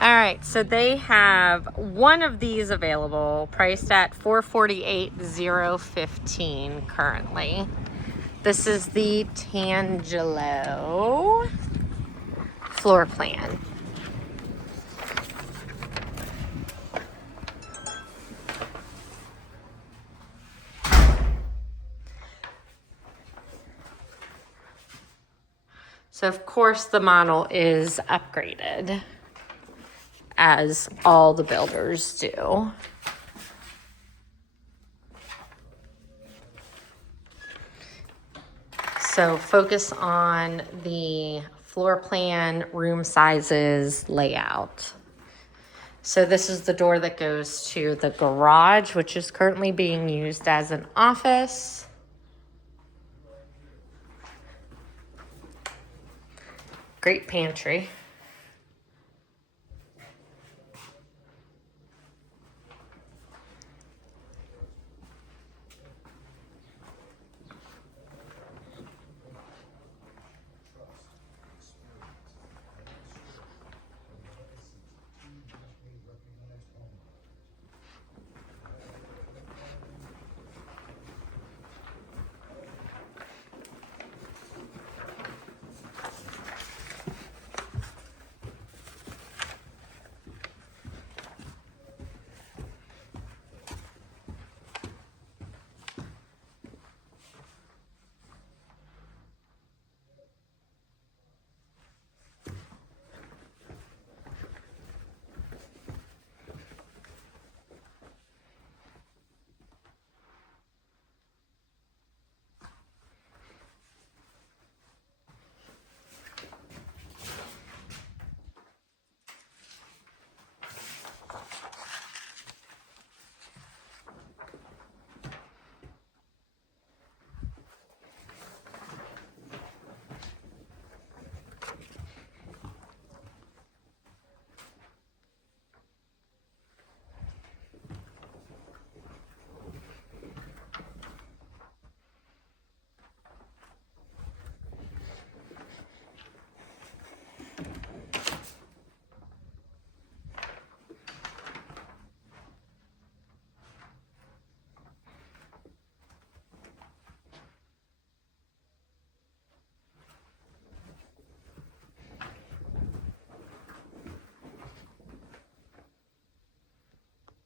All right, so they have one of these available, priced at $448,015 currently. This is the Tangelo floor plan. So of course the model is upgraded, as all the builders do. So focus on the floor plan, room sizes, layout. So this is the door that goes to the garage, which is currently being used as an office. Great pantry.